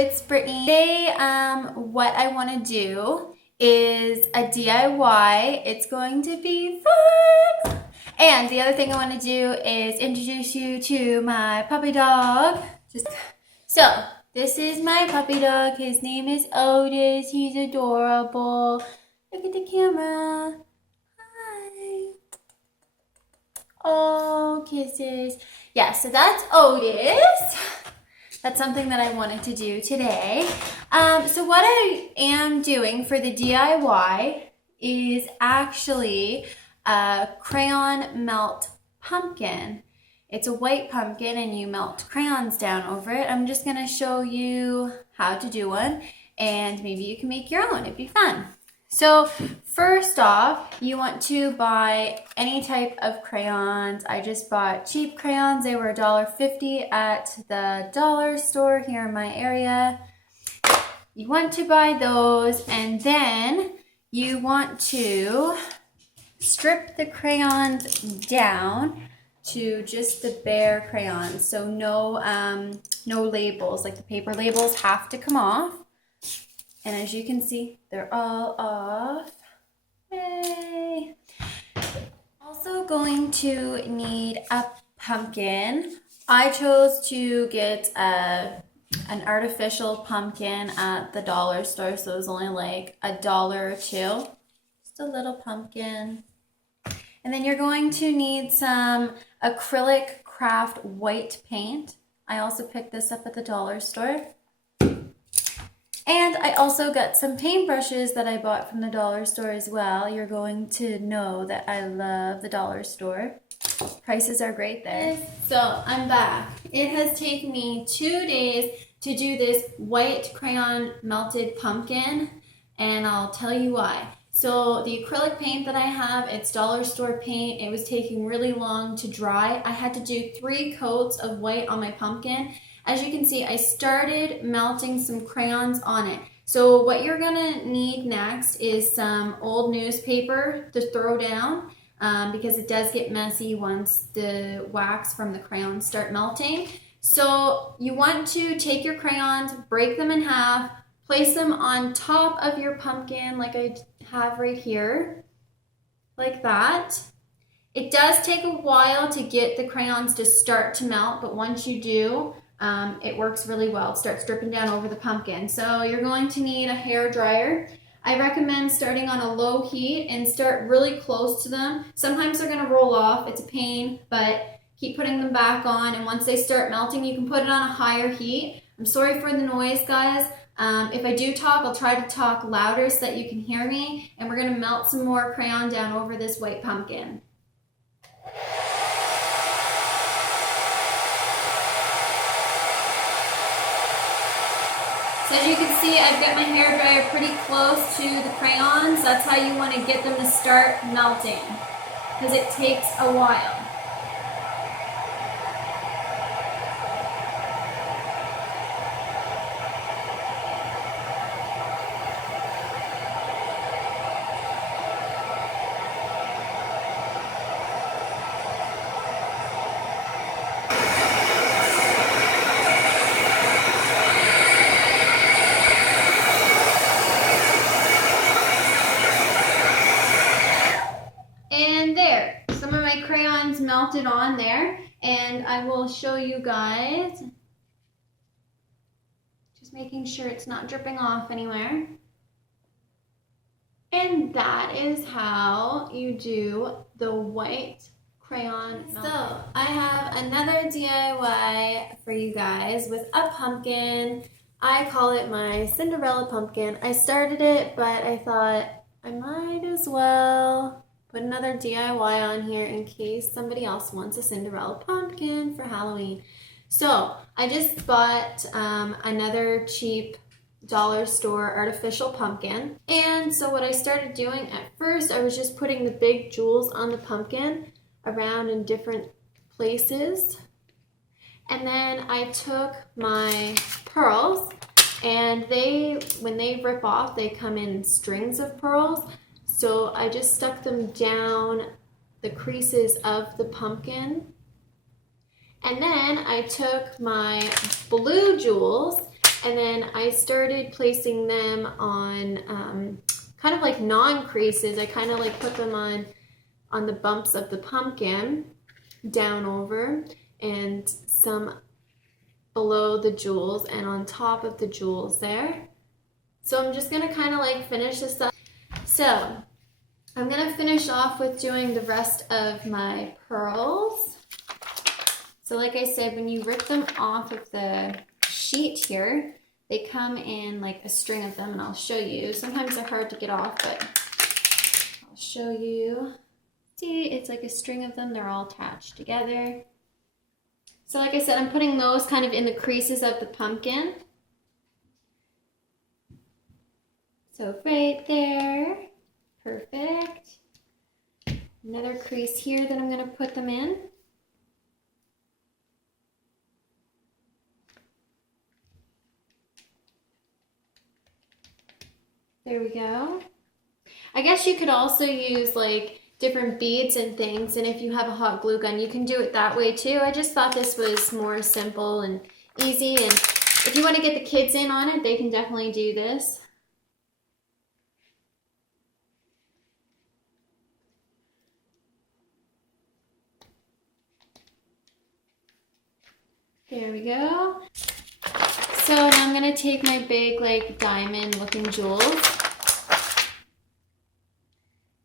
it's Brittany. Today, what I want to do is a DIY. It's going to be fun. And the other thing I want to do is introduce you to my puppy dog. So, this is my puppy dog. His name is Otis. He's adorable. Look at the camera. Hi. Oh, kisses. Yeah, so that's Otis. That's something that I wanted to do today. So what I am doing for the DIY is actually a crayon melt pumpkin. It's a white pumpkin and you melt crayons down over it. I'm just gonna show you how to do one and maybe you can make your own. It'd be fun. So first off, you want to buy any type of crayons. I just bought cheap crayons. They were $1.50 at the dollar store here in my area. You want to buy those and then you want to strip the crayons down to just the bare crayons. So no labels, like the paper labels have to come off. And as you can see, they're all off. Yay! Also going to need a pumpkin. I chose to get an artificial pumpkin at the dollar store, so it was only like $1 or $2. Just a little pumpkin. And then you're going to need some acrylic craft white paint. I also picked this up at the dollar store. And I also got some paintbrushes that I bought from the dollar store as well. You're going to know that I love the dollar store. Prices are great there. So I'm back. It has taken me 2 days to do this white crayon melted pumpkin, and I'll tell you why. So the acrylic paint that I have, it's dollar store paint. It was taking really long to dry. I had to do 3 coats of white on my pumpkin. As you can see, I started melting some crayons on it. So what you're gonna need next is some old newspaper to throw down because it does get messy once the wax from the crayons start melting. So you want to take your crayons, break them in half, place them on top of your pumpkin like I have right here, like that. It does take a while to get the crayons to start to melt, but once you do, it works really well. It starts dripping down over the pumpkin. So you're going to need a hair dryer. I recommend starting on a low heat and start really close to them. Sometimes they're gonna roll off, it's a pain, but keep putting them back on, and once they start melting, you can put it on a higher heat. I'm sorry for the noise, guys. If I do talk, I'll try to talk louder so that you can hear me, and we're gonna melt some more crayon down over this white pumpkin. So as you can see, I've got my hair dryer pretty close to the crayons. That's how you want to get them to start melting, because it takes a while. And there, some of my crayons melted on there, and I will show you guys, just making sure it's not dripping off anywhere. And that is how you do the white crayon melt. So I have another DIY for you guys with a pumpkin. I call it my Cinderella Pumpkin. I started it, but I thought I might as well put another DIY on here in case somebody else wants a Cinderella pumpkin for Halloween. So I just bought another cheap dollar store artificial pumpkin. And so what I started doing at first, I was just putting the big jewels on the pumpkin around in different places. And then I took my pearls, and when they rip off, they come in strings of pearls. So I just stuck them down the creases of the pumpkin. And then I took my blue jewels And then I started placing them on kind of like non-creases. I kind of like put them on the bumps of the pumpkin, down over, and some below the jewels and on top of the jewels there. So I'm just gonna kind of like finish this up. So I'm gonna finish off with doing the rest of my pearls. So like I said, when you rip them off of the sheet here, they come in like a string of them, and I'll show you. Sometimes they're hard to get off, but I'll show you. See, it's like a string of them. They're all attached together. So like I said, I'm putting those kind of in the creases of the pumpkin. So right there, perfect. Another crease here that I'm gonna put them in. There we go. I guess you could also use like different beads and things, and if you have a hot glue gun, you can do it that way too. I just thought this was more simple and easy, and if you want to get the kids in on it, they can definitely do this. There we go. So now I'm going to take my big like diamond looking jewels,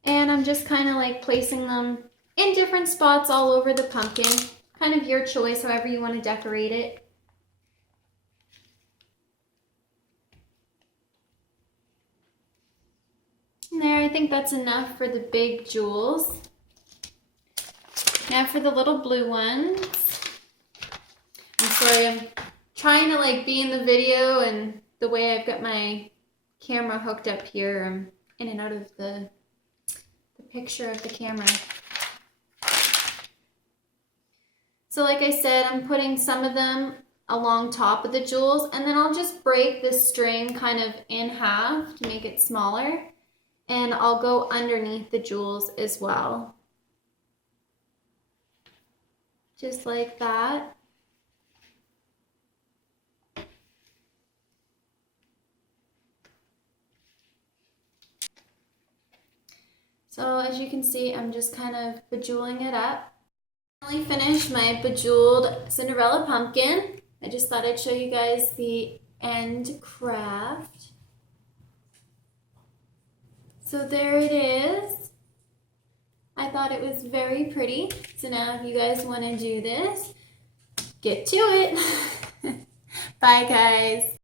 and I'm just kind of like placing them in different spots all over the pumpkin. Kind of your choice, however you want to decorate it. And there, I think that's enough for the big jewels. Now for the little blue ones. I'm sorry, I'm trying to like be in the video, and the way I've got my camera hooked up here, I'm in and out of the picture of the camera. So like I said, I'm putting some of them along top of the jewels, and then I'll just break this string kind of in half to make it smaller, and I'll go underneath the jewels as well. Just like that. So as you can see, I'm just kind of bejeweling it up. I finally finished my bejeweled Cinderella pumpkin. I just thought I'd show you guys the end craft. So there it is. I thought it was very pretty. So now if you guys want to do this, get to it. Bye guys.